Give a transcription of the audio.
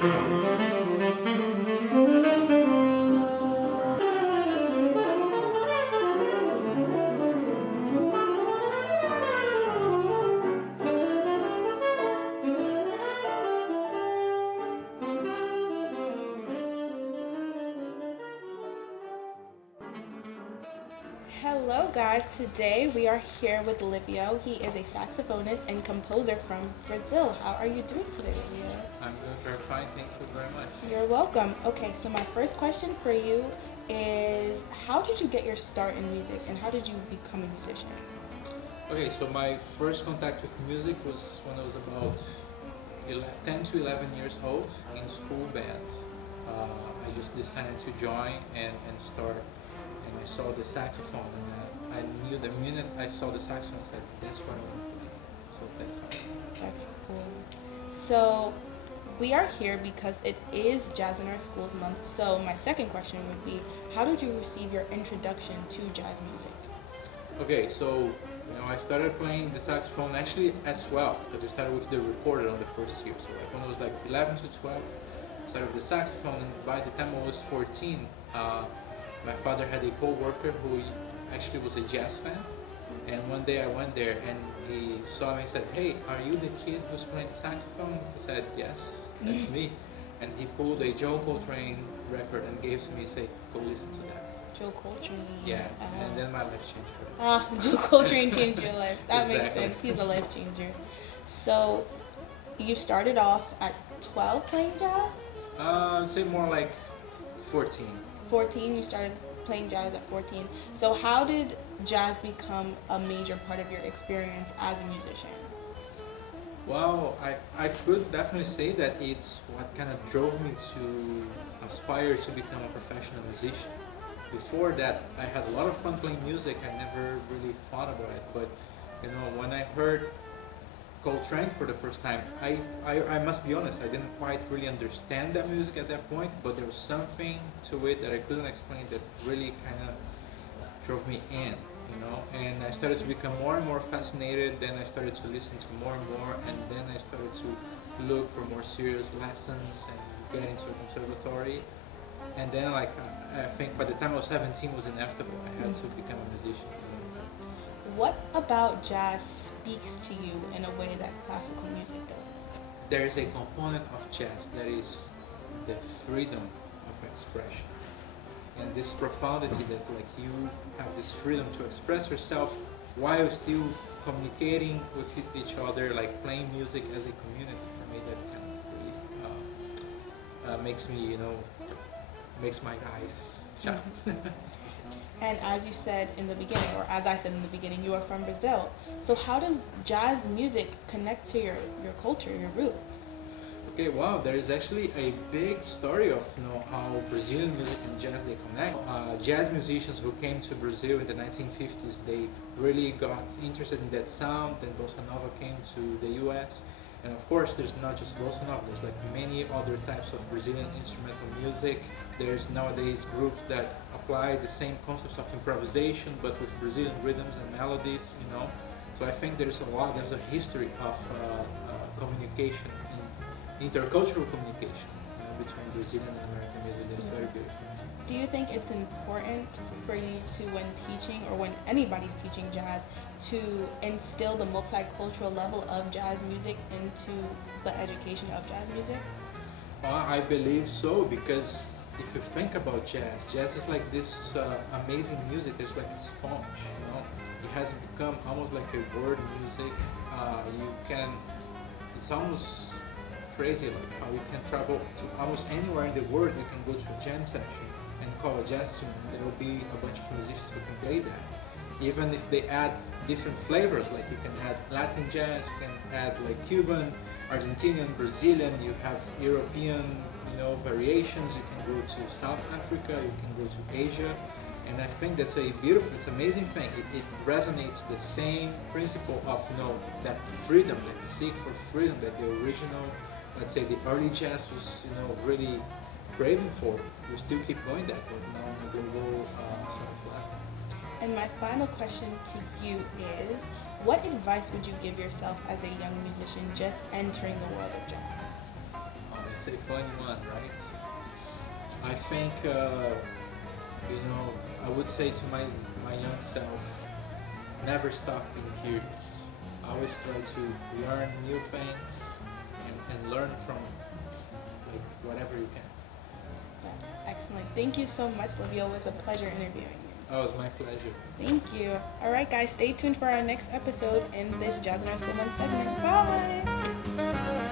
Hello, guys. Today we are here with Livio. He is a saxophonist and composer from Brazil. How are you doing today, Livio? I'm doing very fine, thank you very much. You're welcome. Okay, so my first question for you is how did you get your start in music and how did you become a musician? Okay, so my first contact with music was when I was about 10 to 11 years old in school band. I just decided to join and start, and I saw the saxophone, and I knew the minute I saw the saxophone, I said, that's what I want to play. So that's how I started. That's cool. So we are here because it is Jazz in Our Schools month. So my second question would be, how did you receive your introduction to jazz music? Okay, so I started playing the saxophone actually at 12 because I started with the recorder on the first year. So like when I was like 11 to 12, I started with the saxophone, and by the time I was 14, my father had a co-worker who actually was a jazz fan. And one day I went there and he saw me and said, "Hey, are you the kid who's playing the saxophone?" I said, "Yes, that's me." And he pulled a Joe Coltrane record and gave to me and said, "Go listen to that." Joe Coltrane. Yeah, and then my life changed forever. Joe Coltrane changed your life. That makes Exactly. sense. He's a life changer. So you started off at 12 playing jazz? I'd say more like 14. 14, you started playing jazz at 14. So how did jazz become a major part of your experience as a musician? Well, I could definitely say that it's what kind of drove me to aspire to become a professional musician. Before that, I had a lot of fun playing music. I never really thought about it, but when I heard Coltrane for the first time, I must be honest, I didn't quite really understand that music at that point, but there was something to it that I couldn't explain that really kind of drove me in. And I started to become more and more fascinated. Then I started to listen to more and more, and then I started to look for more serious lessons and get into a conservatory. And then, like, I think by the time I was 17, it was inevitable. I had to become a musician. What about jazz speaks to you in a way that classical music doesn't? There is a component of jazz that is the freedom of expression. And this profundity that, like, you have this freedom to express yourself while still communicating with each other, like playing music as a community. For me, that kind of really makes me, makes my eyes shine. And as you said in the beginning, or as I said in the beginning, you are from Brazil. So how does jazz music connect to your culture, your roots? Okay, wow, there is actually a big story of how Brazilian music and jazz they connect. Jazz musicians who came to Brazil in the 1950s, they really got interested in that sound. Then bossa nova came to the U.S. And of course, there's not just bossa nova. There's like many other types of Brazilian instrumental music. There's nowadays groups that apply the same concepts of improvisation, but with Brazilian rhythms and melodies. So I think there's a history of communication, intercultural communication between Brazilian and American music that's very beautiful. Do you think it's important for you to, when teaching or when anybody's teaching jazz, to instill the multicultural level of jazz music into the education of jazz music? I believe so, because if you think about jazz is like this amazing music. It's like a sponge. It has become almost like a word music. It's almost crazy like how you can travel to almost anywhere in the world. You can go to a jam session and call a jazz tune, and there will be a bunch of musicians who can play that. Even if they add different flavors, like you can add Latin jazz, you can add like Cuban, Argentinian, Brazilian, you have European, variations. You can go to South Africa, you can go to Asia, and I think that's it's amazing thing. It resonates the same principle of that freedom, that seek for freedom that the original, let's say the early jazz was really craving for. We still keep going that, but now on a global sort of level. And my final question to you is, what advice would you give yourself as a young musician just entering the world of jazz? Oh, It's a funny one, right? I think, I would say to my young self, never stop being curious. Always try to learn new things and learn from like whatever you can. That's excellent. Thank you so much, Livio. It was a pleasure interviewing you. Oh, it was my pleasure. Thank you. All right, guys, stay tuned for our next episode in this Jazz in Our School Month segment. Bye.